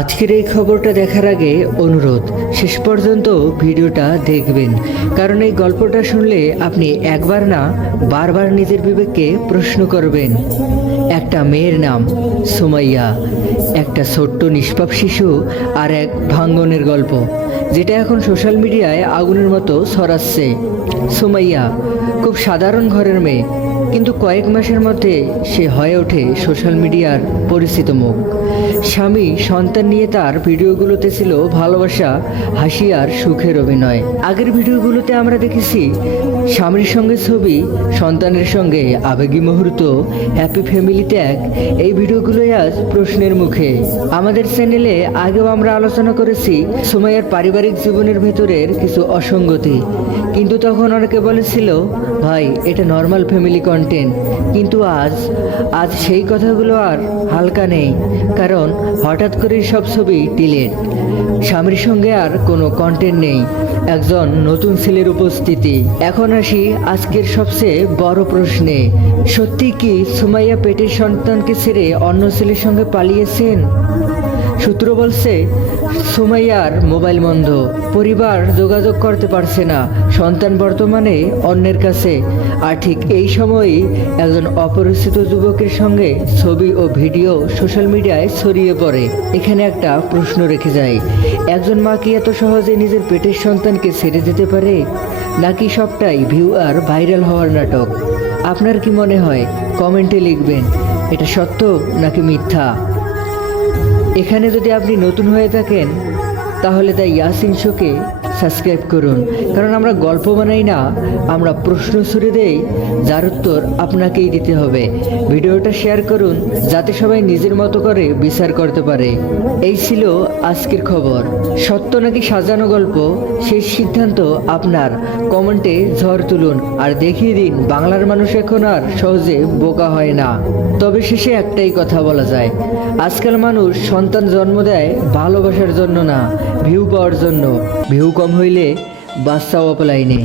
আজকের এই খবরটা দেখার আগে অনুরোধ, শেষ পর্যন্ত ভিডিওটা দেখবেন। কারণ এই গল্পটা শুনলে আপনি একবার না বারবার নিজের বিবেককে প্রশ্ন করবেন। একটা মেয়ের নাম সুমাইয়া, একটা ছোট্ট নিষ্পাপ শিশু আর এক ভাঙ্গনের গল্প, যেটা এখন সোশ্যাল মিডিয়ায় আগুনের মতো ছড়াচ্ছে। সুমাইয়া, খুব সাধারণ ঘরের মেয়ে কিন্তু কয়েক মাসের মধ্যে সে হয়ে ওঠে সোশ্যাল মিডিয়ার পরিচিত মুখ। স্বামী সন্তান নিয়ে তার ভিডিওগুলোতে ছিল ভালোবাসা, হাসি আর সুখের অভিনয়। আগের ভিডিওগুলোতে আমরা দেখেছি, স্বামীর সঙ্গে ছবি, সন্তানের সঙ্গে আবেগী মুহূর্ত হ্যাপি ফ্যামিলি ত্যাগ এই ভিডিওগুলোই আজ প্রশ্নের মুখে। আমাদের চ্যানেলে আগেও আমরা আলোচনা করেছি সুমাইয়ার পারিবারিক জীবনের ভেতরের কিছু অসঙ্গতি। কিন্তু তখন অনেকে বলেছিল, ভাই, এটা নর্মাল ফ্যামিলি কন্টেন্ট কিন্তু আজ আজ সেই কথাগুলো আর হালকা নেই, কারণ হঠাৎ করে সব ছবি ডিলেট। স্বামীর সঙ্গে আর কোনো কন্টেন্ট নেই, একজন নতুন ছেলের উপস্থিতি। এখন আসি আজকের সবচেয়ে বড় প্রশ্নে, সত্যি কি সুমাইয়া পেটের সন্তানকে ছেড়ে অন্য ছেলের সঙ্গে পালিয়েছেন? সূত্র বলছে, সুমাইয়ার মোবাইল বন্ধ। পরিবার যোগাযোগ করতে পারছে না। সন্তান বর্তমানে অন্যের কাছে। আর ঠিক এই সময়ই একজন অপরিচিত যুবকের সঙ্গে ছবি ও ভিডিও সোশ্যাল মিডিয়ায় ছড়িয়ে পড়ে। এখানে একটা প্রশ্ন রেখে যায় একজন মা কি এত সহজে নিজের পেটের সন্তানকে ছেড়ে যেতে পারে? নাকি সবটাই ভিউ আর ভাইরাল হওয়ার নাটক? আপনার কি মনে হয়? কমেন্টে লিখবেন। এটা সত্য নাকি মিথ্যা? এখানে যদি আপনি নতুন হয়ে থাকেন তাহলে তাই ইয়াসিন শোকে সাবস্ক্রাইব করুন। কারণ আমরা গল্প বানাই না, আমরা প্রশ্ন ছুড়ে দেই, যার উত্তর আপনাকেই দিতে হবে। ভিডিওটা শেয়ার করুন, যাতে সবাই নিজের মতো করে বিচার করতে পারে। এই ছিল আজকের খবর। সত্য নাকি সাজানো গল্প? সেই সিদ্ধান্ত আপনার। কমেন্টে ঝড় তুলুন, আর দেখিয়ে দিন, বাংলার মানুষ এখন আর সহজে বোকা হয় না। তবে শেষে একটাই কথা বলা যায়, আজকাল মানুষ সন্তান জন্ম দেয় ভালোবাসার জন্য না, ভিউ পাওয়ার জন্য। ভিউ কম হইলে বাচ্চা অপলাইনে।